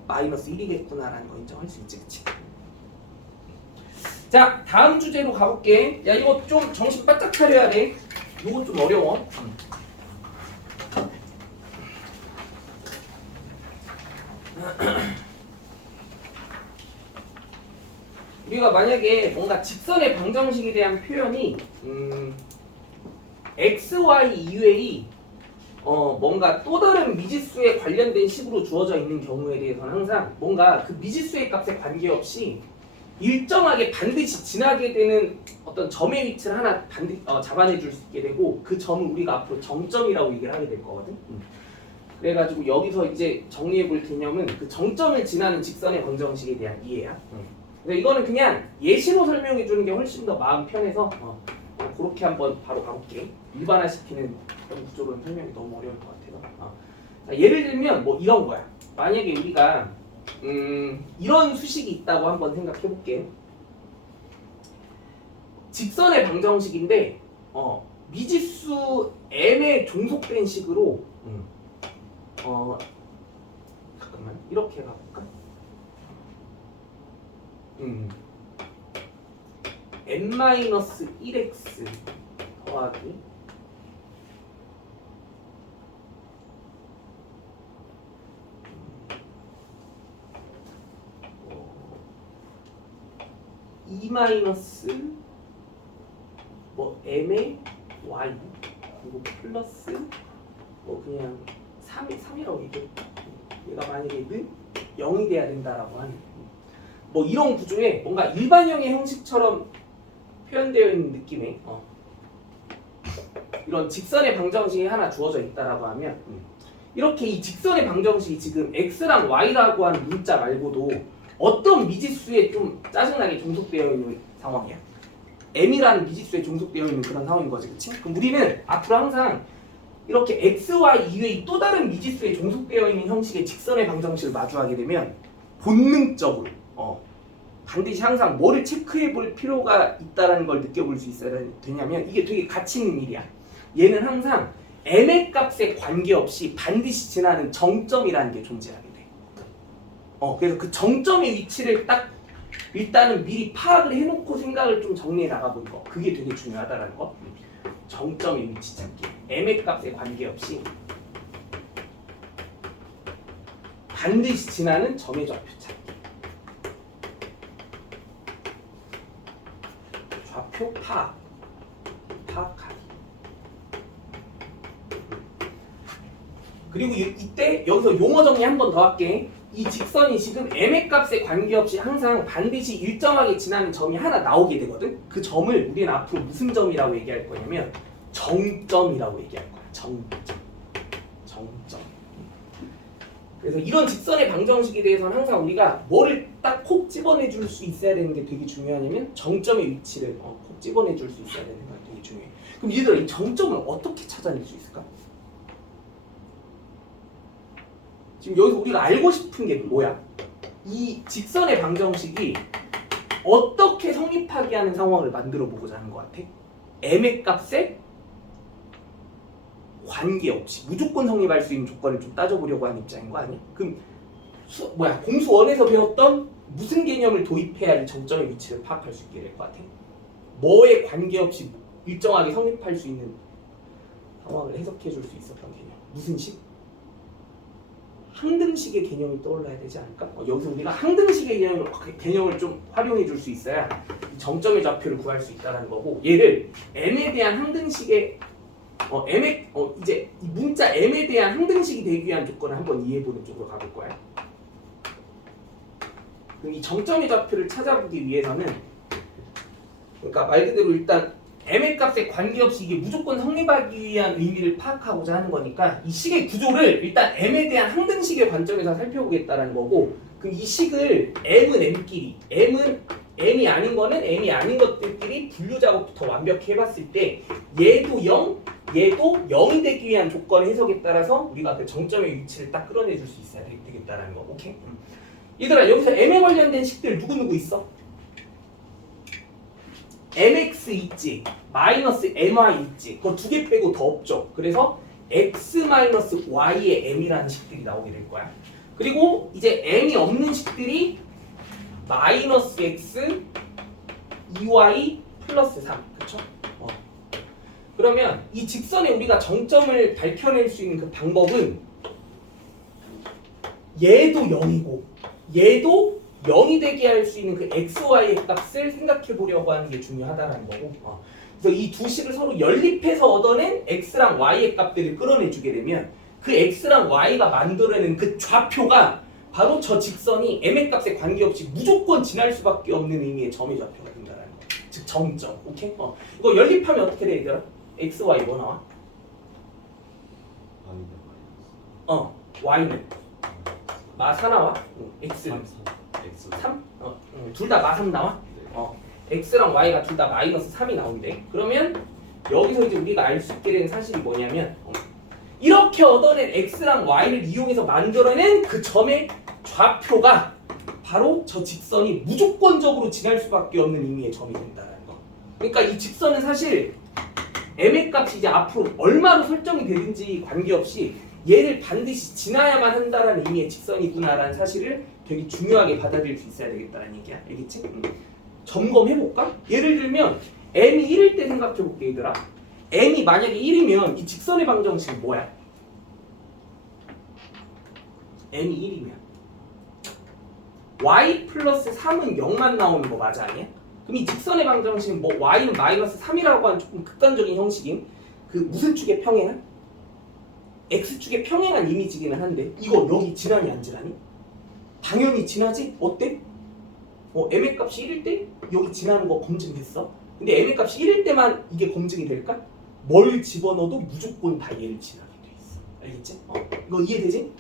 마이너스 1이겠구나라는 거 인정할 수 있지, 그치? 자, 다음 주제로 가볼게. 야, 이거 좀 정신 바짝 차려야 돼. 이거 좀 어려워. 우리가 만약에 뭔가 직선의 방정식에 대한 표현이 x, y 이외의 뭔가 또 다른 미지수에 관련된 식으로 주어져 있는 경우에 대해서는 항상 뭔가 그 미지수의 값에 관계없이 일정하게 반드시 지나게 되는 어떤 점의 위치를 하나 잡아내 줄 수 있게 되고 그 점을 우리가 앞으로 정점이라고 얘기를 하게 될 거거든. 그래가지고 여기서 이제 정리해 볼 개념은 그 정점을 지나는 직선의 방정식에 대한 이해야. 그래서 이거는 그냥 예시로 설명해 주는 게 훨씬 더 마음 편해서 그렇게 한번 바로 가볼게. 일반화시키는 그런 구조로는 설명이 너무 어려울 것 같아서. 자, 예를 들면 뭐 이런 거야. 만약에 우리가 이런 수식이 있다고 한번 생각해 볼게요. 직선의 방정식인데 미지수 m에 종속된 식으로 잠깐만 이렇게 가볼까? n-1x 더하기 2 마이너스 뭐 m의 y 그리고 플러스 뭐 그냥 3이라고 얘기해. 얘가 만약에 는 0이 돼야 된다라고 하는 뭐 이런 구조에 뭔가 일반형의 형식처럼 표현되어 있는 느낌의 이런 직선의 방정식이 하나 주어져 있다라고 하면 이렇게 이 직선의 방정식이 지금 x랑 y라고 하는 문자 말고도 어떤 미지수에 좀 짜증나게 종속되어 있는 상황이야. m이라는 미지수에 종속되어 있는 그런 상황인 거지, 그치? 그럼 우리는 앞으로 항상 이렇게 x, y 이외의 또 다른 미지수에 종속되어 있는 형식의 직선의 방정식을 마주하게 되면 본능적으로 반드시 항상 뭐를 체크해 볼 필요가 있다는 걸 느껴볼 수 있어야 되냐면 이게 되게 가치 있는 일이야. 얘는 항상 m의 값에 관계없이 반드시 지나는 정점이라는 게 존재하게 돼. 그래서 그 정점의 위치를 딱 일단은 미리 파악을 해놓고 생각을 좀 정리해 나가보는 거. 그게 되게 중요하다는 거. 정점의 위치 찾기. m의 값에 관계없이 반드시 지나는 점의 좌표 찾기. 좌표 파악하기. 그리고 이때 여기서 용어 정리 한 번 더 할게. 이 직선이 지금 m의 값에 관계없이 항상 반드시 일정하게 지나는 점이 하나 나오게 되거든. 그 점을 우리는 앞으로 무슨 점이라고 얘기할 거냐면 정점이라고 얘기할 거야. 정점. 그래서 이런 직선의 방정식에 대해서는 항상 우리가 뭐를 딱 콕 집어내 줄 수 있어야 되는 게 되게 중요하냐면 정점의 위치를 콕 집어내 줄 수 있어야 되는 게 되게 중요해. 그럼 얘들아, 이 정점을 어떻게 찾아낼 수 있을까? 지금 여기서 우리가 알고 싶은 게 뭐야? 이 직선의 방정식이 어떻게 성립하게 하는 상황을 만들어 보고자 하는 것 같아? m의 값에 관계없이 무조건 성립할 수 있는 조건을 좀 따져보려고 하는 입장인 거 아니야? 그럼 공수 1에서 배웠던 무슨 개념을 도입해야 이 정점의 위치를 파악할 수 있게 될 것 같아? 뭐에 관계없이 일정하게 성립할 수 있는 상황을 해석해 줄 수 있었던 개념. 무슨 식? 항등식의 개념이 떠올라야 되지 않을까? 여기서 우리가 항등식의 개념을 좀 활용해 줄 수 있어야 정점의 좌표를 구할 수 있다는 거고, 얘를 m에 대한 항등식의 이제 이 문자 m에 대한 항등식이 되기 위한 조건을 한번 이해해보는 쪽으로 가볼 거야. 그럼 이 정점의 좌표를 찾아보기 위해서는, 그러니까 말 그대로 일단 m의 값에 관계없이 이게 무조건 성립하기 위한 의미를 파악하고자 하는 거니까 이 식의 구조를 일단 m에 대한 항등식의 관점에서 살펴보겠다는 거고, 그럼 이 식을 m은 m끼리, m은 m이 아닌 거는 m이 아닌 것들끼리 분류 작업부터 완벽히 해봤을 때 얘도 0, 얘도 0이 되기 위한 조건 해석에 따라서 우리가 그 정점의 위치를 딱 끌어내줄 수 있어야 되겠다는 거. 오케이? 얘들아, 여기서 m에 관련된 식들 누구 있어? mx 있지, 마이너스 my 있지. 그거 두 개 빼고 더 없죠. 그래서 x 마이너스 y의 m이라는 식들이 나오게 될 거야. 그리고 이제 m이 없는 식들이 마이너스 x 2y 플러스 3. 그쵸? 그러면 이 직선에 우리가 정점을 밝혀낼 수 있는 그 방법은 얘도 0이고 얘도 0이 되게 할 수 있는 그 x, y의 값을 생각해 보려고 하는 게 중요하다는 거고, 그래서 이 두 식을 서로 연립해서 얻어낸 x랑 y의 값들을 끌어내 주게 되면 그 x랑 y가 만들어낸 그 좌표가 바로 저 직선이 m의 값에 관계없이 무조건 지날 수밖에 없는 의미의 점의 좌표가 된다는 거. 즉 점점. 오케이? 이거 연립하면 어떻게 돼 얘들아? x, y 뭐 나와? y는 마 4 나와? x는 3? 둘 다 마 3 나와? x랑 y가 둘 다 마이너스 3이 나온대. 그러면 여기서 이제 우리가 알 수 있게 된 사실이 뭐냐면 이렇게 얻어낸 x랑 y를 이용해서 만들어낸 그 점의 좌표가 바로 저 직선이 무조건적으로 지날 수밖에 없는 의미의 점이 된다는 거. 그러니까 이 직선은 사실 m의 값이 이제 앞으로 얼마로 설정이 되든지 관계없이 얘를 반드시 지나야만 한다라는 의미의 직선이구나라는 사실을 되게 중요하게 받아들일 수 있어야 되겠다는 얘기야. 알겠지? 점검해볼까? 예를 들면 m이 1일 때 생각해볼게 얘들아. m이 만약에 1이면 이 직선의 방정식은 뭐야? m이 1이면 y 플러스 3은 0만 나오는 거 맞아 아니야? 그럼 이 직선의 방정식은 뭐 y는 마이너스 3이라고 하는 조금 극단적인 형식인 그 무슨 축의 평행한? x축의 평행한 이미지기는 한데 이거 여기 지나니 안 지나니? 당연히 지나지? 어때? m의 값이 1일 때 여기 지나는 거 검증됐어? 근데 m의 값이 1일 때만 이게 검증이 될까? 뭘 집어넣어도 무조건 다 얘를 지나게 돼 있어. 알겠지? 이거 이해되지?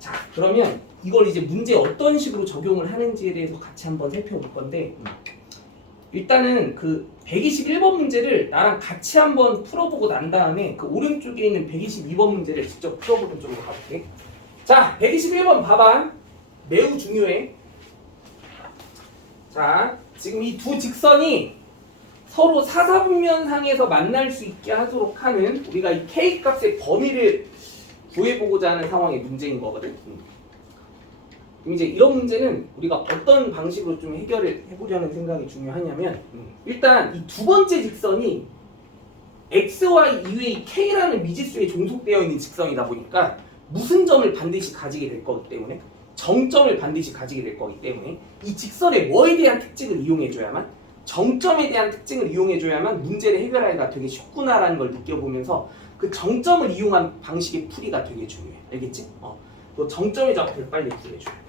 자, 그러면 이걸 이제 문제에 어떤 식으로 적용을 하는지에 대해서 같이 한번 살펴볼 건데 일단은 그 121번 문제를 나랑 같이 한번 풀어보고 난 다음에 그 오른쪽에 있는 122번 문제를 직접 풀어보는 쪽으로 가볼게. 자, 121번 봐봐. 매우 중요해. 자, 지금 이 두 직선이 서로 사사분면상에서 만날 수 있게 하도록 하는 우리가 이 k 값의 범위를 구해보고자 하는 상황의 문제인 거거든. 그럼 이제 이런 문제는 우리가 어떤 방식으로 좀 해결을 해보려는 생각이 중요하냐면 일단 이 두 번째 직선이 x, y 이외의 k라는 미지수에 종속되어 있는 직선이다 보니까 무슨 점을 반드시 가지게 될 거기 때문에 정점을 반드시 가지게 될 거기 때문에 이 직선의 뭐에 대한 특징을 이용해줘야만 정점에 대한 특징을 이용해줘야만 문제를 해결하기가 되게 쉽구나라는 걸 느껴보면서 그 정점을 이용한 방식의 풀이가 되게 중요해. 알겠지? 그 정점의 좌표를 빨리 구해줘야 돼.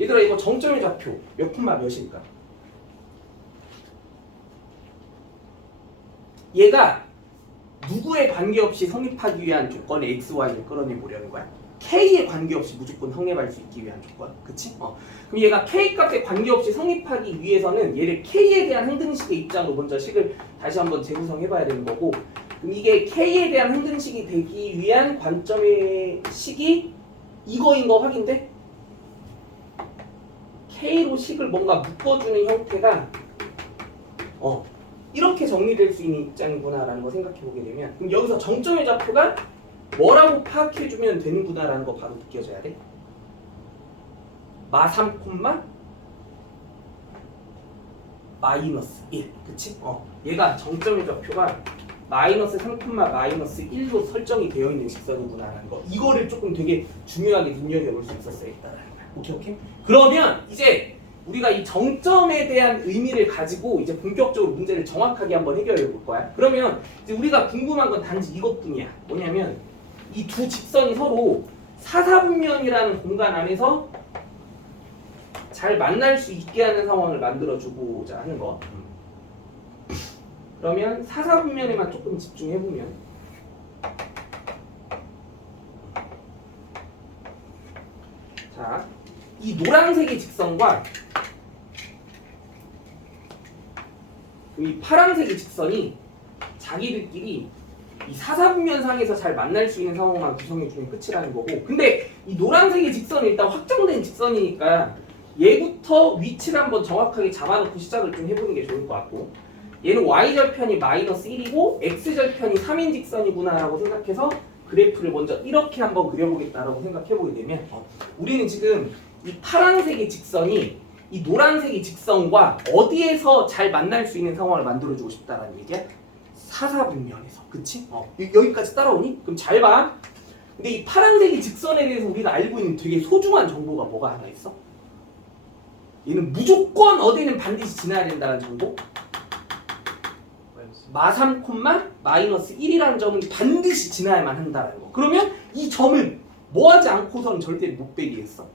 얘들아 이거 정점의 좌표 몇 콤마 몇일까? 얘가 누구에 관계없이 성립하기 위한 조건의 x, y를 끌어내보려는 거야. k에 관계없이 무조건 성립할 수 있기 위한 조건. 그치? 그럼 얘가 k 값에 관계없이 성립하기 위해서는 얘를 k에 대한 항등식의 입장으로 먼저 식을 다시 한번 재구성해봐야 되는 거고 그럼 이게 k에 대한 항등식이 되기 위한 관점의 식이 이거인 거 확인돼? k로 식을 뭔가 묶어주는 형태가 이렇게 정리될 수 있는 입장이구나라는 거 생각해보게 되면 그럼 여기서 정점의 좌표가 뭐라고 파악해주면 되는구나라는 거 바로 느껴져야 돼. 마 3, 마이너스 1 그치? 얘가 정점의 좌표가 마이너스 3, 마이너스 1로 설정이 되어 있는 직선이구나라는 거 이거를 조금 되게 중요하게 눈여겨볼 수 있었어야겠다라는 거야. 오케이? 그러면 이제 우리가 이 정점에 대한 의미를 가지고 이제 본격적으로 문제를 정확하게 한번 해결해 볼 거야. 그러면 이제 우리가 궁금한 건 단지 이것뿐이야. 뭐냐면 이 두 직선이 서로 사사분면이라는 공간 안에서 잘 만날 수 있게 하는 상황을 만들어주고자 하는 거. 그러면 사사분면에만 조금 집중해보면 자, 이 노란색의 직선과 이 파란색의 직선이 자기들끼리 이 사사분면상에서 잘 만날 수 있는 상황만 구성해주면 끝이라는 거고 근데 이 노란색의 직선은 일단 확정된 직선이니까 얘부터 위치를 한번 정확하게 잡아놓고 시작을 좀 해보는 게 좋을 것 같고 얘는 y절편이 마이너스 1이고 x절편이 3인 직선이구나 라고 생각해서 그래프를 먼저 이렇게 한번 그려보겠다라고 생각해보게 되면 우리는 지금 이 파란색의 직선이 이 노란색의 직선과 어디에서 잘 만날 수 있는 상황을 만들어주고 싶다라는 얘기야? 사사분면에서. 그치? 여기까지 따라오니? 그럼 잘 봐. 근데 이 파란색의 직선에 대해서 우리가 알고 있는 되게 소중한 정보가 뭐가 하나 있어? 얘는 무조건 어디는 반드시 지나야 된다는 정보? 마 3, 마이너스 1이라는 점은 반드시 지나야만 한다는 거. 그러면 이 점을 뭐 하지 않고서는 절대 못 빼기겠어.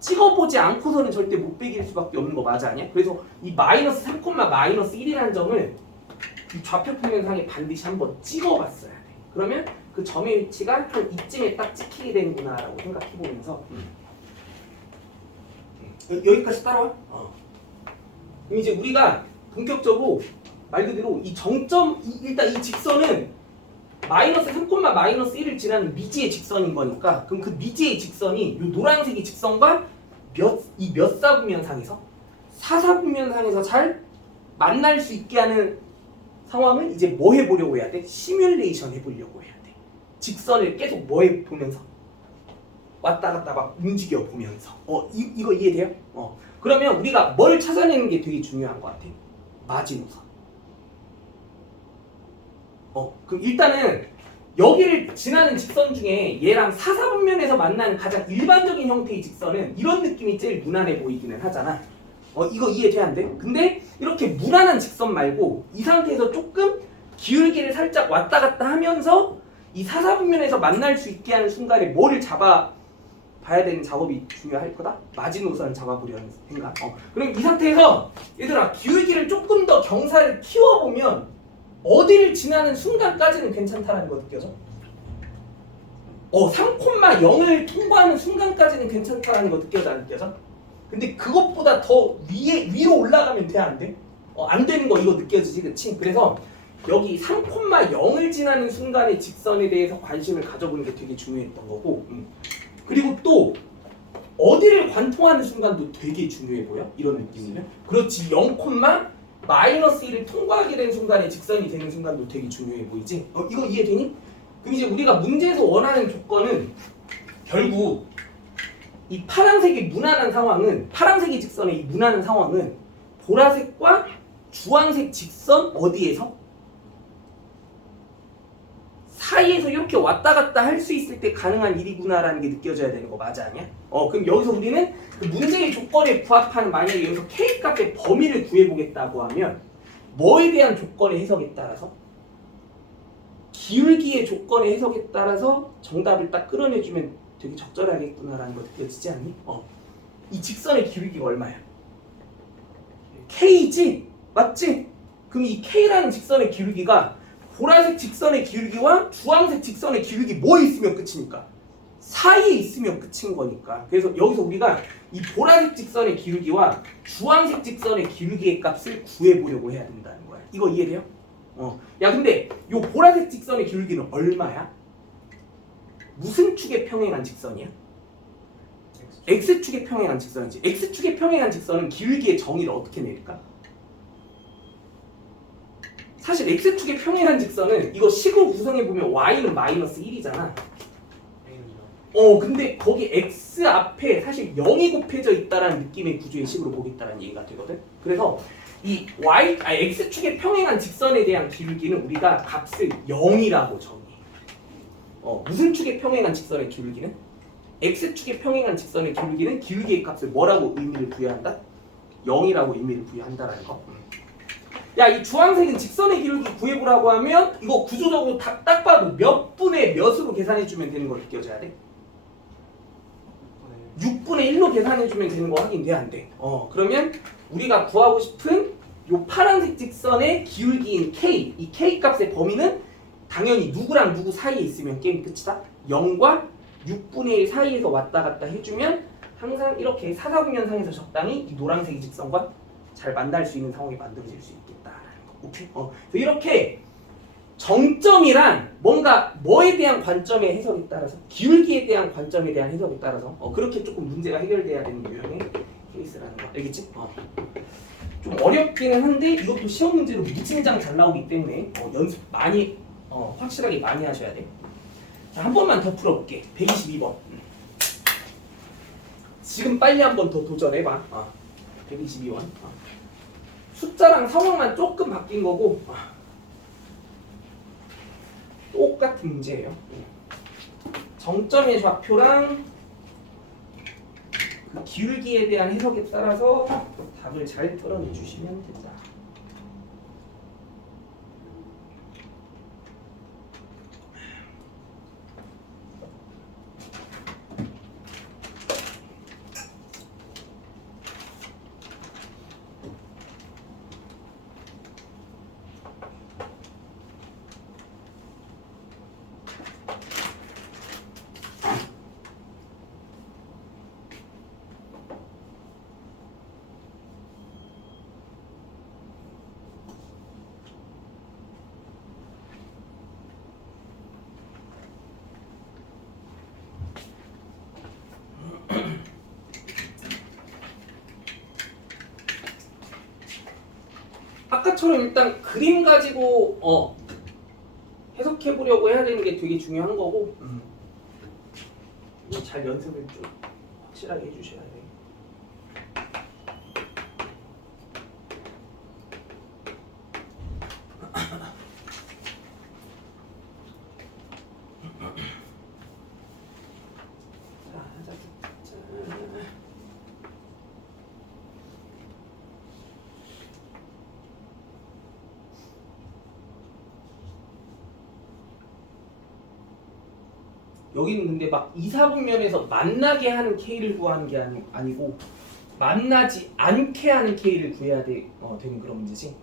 찍어보지 않고서는 절대 못 빼길 수밖에 없는 거 맞아 아니야? 그래서 이 마이너스 3, 마이너스 1이라는 점을 이 좌표 평면상에 반드시 한번 찍어봤어야 돼. 그러면 그 점의 위치가 한 이쯤에 딱 찍히게 되는구나라고 생각해보면서 여기까지 따라와. 그럼 이제 우리가 본격적으로 말 그대로 이 정점, 일단 이 직선은 마이너스 3, 마이너스 1을 지나는 미지의 직선인 거니까 그럼 그 미지의 직선이 이 노란색의 직선과 이 몇 사분면상에서 사사분면상에서 잘 만날 수 있게 하는 상황을 이제 뭐 해보려고 해야 돼? 시뮬레이션 해보려고 해야 돼. 직선을 계속 뭐 해보면서 왔다 갔다 막 움직여 보면서 이거 이해돼요? 그러면 우리가 뭘 찾아내는 게 되게 중요한 것 같아. 마지노선. 그럼 일단은 여기를 지나는 직선 중에 얘랑 사사분면에서 만나는 가장 일반적인 형태의 직선은 이런 느낌이 제일 무난해 보이기는 하잖아. 이거 이해돼 안 돼? 근데 이렇게 무난한 직선 말고 이 상태에서 조금 기울기를 살짝 왔다 갔다 하면서 이 사사분면에서 만날 수 있게 하는 순간에 뭐를 잡아 봐야 되는 작업이 중요할 거다? 마지노선을 잡아보려는 생각. 그럼 이 상태에서 얘들아 기울기를 조금 더 경사를 키워보면 어디를 지나는 순간까지는 괜찮다는 거 느껴져? 3,0을 통과하는 순간까지는 괜찮다는 거 느껴져 안 느껴져? 근데 그것보다 더 위로 올라가면 돼 안 돼? 안 되는 거 이거 느껴지지 그치? 그래서 여기 3,0을 지나는 순간의 직선에 대해서 관심을 가져보는 게 되게 중요했던 거고 그리고 또 어디를 관통하는 순간도 되게 중요해 보여? 이런 느낌이면 그렇지 0, 마이너스 1을 통과하게 되는 순간에 직선이 되는 순간도 되게 중요해 보이지? 이거 이해되니? 그럼 이제 우리가 문제에서 원하는 조건은 결국 이 파란색의 무난한 상황은 파란색의 직선의 이 무난한 상황은 보라색과 주황색 직선 어디에서? 사이에서 이렇게 왔다 갔다 할 수 있을 때 가능한 일이구나라는 게 느껴져야 되는 거 맞아 아니야? 그럼 여기서 우리는 그 문제의 조건에 부합하는 만약에 여기서 K 값의 범위를 구해보겠다고 하면 뭐에 대한 조건의 해석에 따라서? 기울기의 조건의 해석에 따라서 정답을 딱 끌어내주면 되게 적절하겠구나라는 거 느껴지지 않니? 이 직선의 기울기가 얼마야? K지? 맞지? 그럼 이 K라는 직선의 기울기가 보라색 직선의 기울기와 주황색 직선의 기울기 뭐에 있으면 끝이니까? 사이에 있으면 끝인 거니까. 그래서 여기서 우리가 이 보라색 직선의 기울기와 주황색 직선의 기울기의 값을 구해보려고 해야 된다는 거야. 이거 이해돼요? 야 근데 요 보라색 직선의 기울기는 얼마야? 무슨 축에 평행한 직선이야? X축에 평행한 직선이지. X축에 평행한 직선은 기울기의 정의를 어떻게 내릴까? 사실 X축에 평행한 직선은 이거 식으로 구성해보면 Y는 마이너스 1이잖아. 근데 거기 X 앞에 사실 0이 곱해져 있다라는 느낌의 구조의 식으로 보겠다는 얘기가 되거든. 그래서 이 X축에 평행한 직선에 대한 기울기는 우리가 값을 0이라고 정의해. 무슨 축에 평행한 직선의 기울기는? X축에 평행한 직선의 기울기는 기울기의 값을 뭐라고 의미를 부여한다? 0이라고 의미를 부여한다라는 거. 야, 이 주황색은 직선의 기울기 구해보라고 하면 이거 구조적으로 딱 봐도 몇 분의 몇으로 계산해주면 되는 걸 느껴져야 돼? 6분의 1로 계산해주면 되는 거 확인돼 안 돼? 그러면 우리가 구하고 싶은 요 파란색 직선의 기울기인 K, 이 K 값의 범위는 당연히 누구랑 누구 사이에 있으면 게임 끝이다? 0과 6분의 1 사이에서 왔다 갔다 해주면 항상 이렇게 사사분면상에서 적당히 이 노란색 직선과 잘 만날 수 있는 상황이 만들어질 수 있겠다라는 거. 오케이? 이렇게 정점이란 뭔가 뭐에 대한 관점의 해석에 따라서 기울기에 대한 관점에 대한 해석에 따라서 그렇게 조금 문제가 해결돼야 되는 유형의 케이스라는 거. 알겠지? 좀 어렵기는 한데 이것도 시험 문제로 무진장 잘 나오기 때문에 연습 많이 확실하게 많이 하셔야 돼. 자, 한 번만 더 풀어볼게. 122번. 지금 빨리 한 번 더 도전해봐. 122번. 숫자랑 상황만 조금 바뀐 거고 똑같은 문제예요. 정점의 좌표랑 그 기울기에 대한 해석에 따라서 답을 잘 털어내 주시면 된다. 아까처럼 일단 그림 가지고 해석해 보려고 해야 되는 게 되게 중요한 거고 이거 잘 연습을 좀 확실하게 해주셔야 돼요. 여기는 근데 막 이사분면에서 만나게 하는 K를 구하는 게 아니고 만나지 않게 하는 K를 구해야 되는 그런 문제지.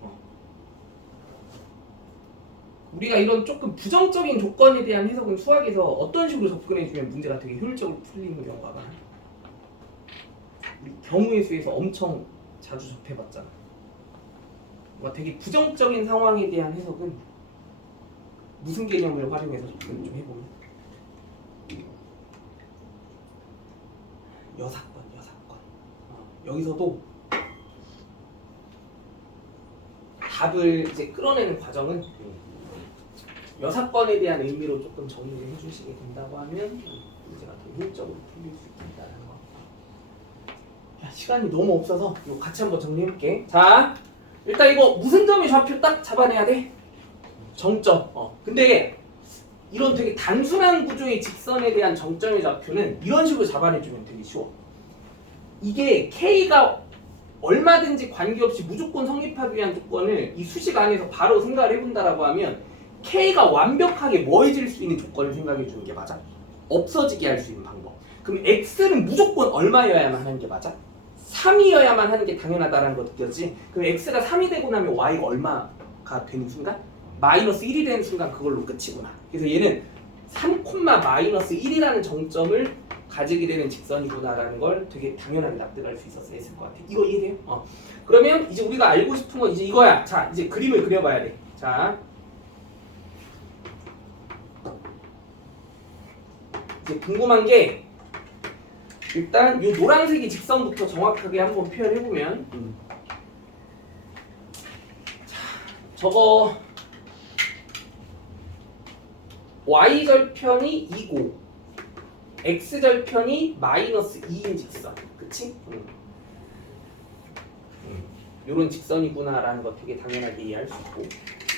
우리가 이런 조금 부정적인 조건에 대한 해석은 수학에서 어떤 식으로 접근해주면 문제가 되게 효율적으로 풀리는 경우가 많아. 우리 경우의 수에서 엄청 자주 접해봤잖아. 뭔가 되게 부정적인 상황에 대한 해석은 무슨 개념을 활용해서 접근을 좀 해보면 여사건. 여기서도 답을 이제 끌어내는 과정은 여사건에 대한 의미로 조금 정리를 해주시게 된다고 하면 문제가 더 효율적으로 풀릴 수 있다는 거. 시간이 너무 없어서 이거 같이 한번 정리해볼게. 자, 일단 이거 무슨 점의 좌표 딱 잡아내야 돼? 정점. 근데 이런 되게 단순한 구조의 직선에 대한 정점의 좌표는 이런 식으로 잡아내주면 되게 쉬워. 이게 K가 얼마든지 관계없이 무조건 성립하기 위한 조건을 이 수식 안에서 바로 생각을 해본다라고 하면 K가 완벽하게 뭐해질 수 있는 조건을 생각해 주는 게 맞아? 없어지게 할 수 있는 방법. 그럼 X는 무조건 얼마여야만 하는 게 맞아? 3이어야만 하는 게 당연하다는 거 느껴지지? 그럼 X가 3이 되고 나면 Y가 얼마가 되는 순간? 마이너스 1이 되는 순간 그걸로 끝이구나. 그래서 얘는 3,-1이라는 정점을 가지게 되는 직선이구나라는 걸 되게 당연하게 납득할 수 있었을 것 같아. 이거 이해돼요? 그러면 이제 우리가 알고 싶은 건 이제 이거야. 자, 이제 그림을 그려봐야 돼. 자, 이제 궁금한 게 일단 이 노란색이 직선부터 정확하게 한번 표현해보면 자, 저거 y절편이 2고 x절편이 마이너스 2인 직선. 그치? 요런 직선이구나라는 거 되게 당연하게 이해할 수 있고,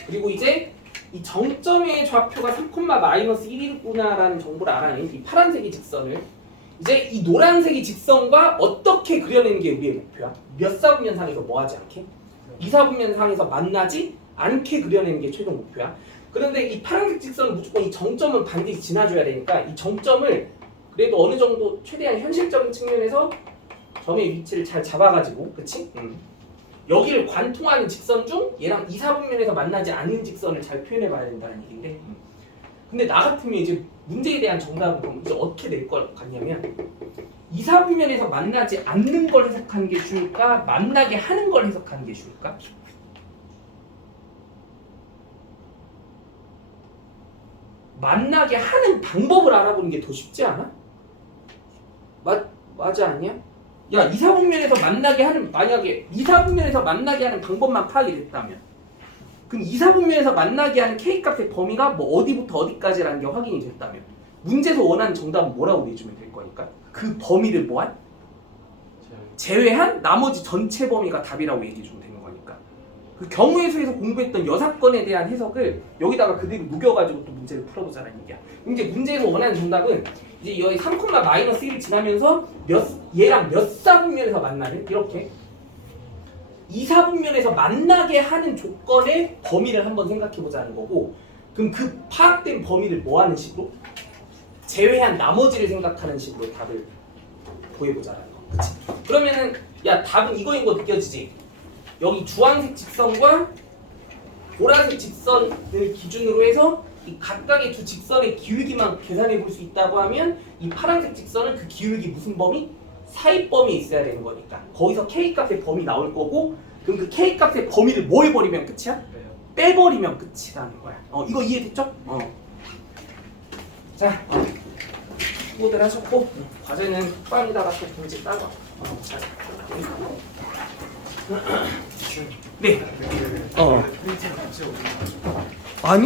그리고 이제 이 정점의 좌표가 3,-1이구나라는 정보를 알아낸 이 파란색이 직선을 이제 이 노란색이 직선과 어떻게 그려내는 게 우리의 목표야? 몇 사분면상에서 뭐 하지 않게? 2사분면상에서 만나지 않게 그려내는 게 최종 목표야. 그런데 이 파란색 직선은 무조건 이 정점은 반드시 지나줘야 되니까 이 정점을 그래도 어느 정도 최대한 현실적인 측면에서 점의 위치를 잘 잡아가지고, 그치? 여기를 관통하는 직선 중 얘랑 2사분면에서 만나지 않는 직선을 잘 표현해봐야 된다는 얘기인데, 근데 나 같으면 이제 문제에 대한 정답은 그럼 이제 어떻게 낼 것 같냐면 2사분면에서 만나지 않는 걸 해석하는 게 쉬울까? 만나게 하는 걸 해석하는 게 쉬울까? 만나게 하는 방법을 알아보는 게 더 쉽지 않아? 맞아 않냐? 야, 2사분면에서 만나게 하는, 만약에 2사분면에서 만나게 하는 방법만 파악이 됐다면 그럼 2사분면에서 만나게 하는 K값의 범위가 뭐 어디부터 어디까지라는 게 확인이 됐다면 문제에서 원하는 정답은 뭐라고 내주면 될 거니까 그 범위를 뭐한? 제외한 나머지 전체 범위가 답이라고 얘기해 주면 되는 거니까 그 경우의 수에서 공부했던 여사건에 대한 해석을 여기다가 그대로 녹여가지고 또 문제를 풀어보자는 얘기야. 이제 문제에서 원하는 정답은 이제 여기 3,-1을 지나면서 얘랑 몇 사분면에서 만나는 이렇게 2사분면에서 만나게 하는 조건의 범위를 한번 생각해보자는 거고, 그럼 그 파악된 범위를 뭐 하는 식으로? 제외한 나머지를 생각하는 식으로 답을 구해보자는 거. 그치? 그러면은 야, 답은 이거인 거 느껴지지? 여기 주황색 직선과 보라색 직선을 기준으로 해서 이 각각의 두 직선의 기울기만 계산해 볼 수 있다고 하면 이 파란색 직선은 그 기울기 무슨 범위? 사이 범위에 있어야 되는 거니까 거기서 K 값의 범위 나올 거고 그럼 그 K 값의 범위를 뭐 해버리면 끝이야? 빼버리면 끝이라는 거야. 이거 이해됐죠? 자, 수고들 하셨고 과제는 빵에다가 또 문제 따가. 네. 아니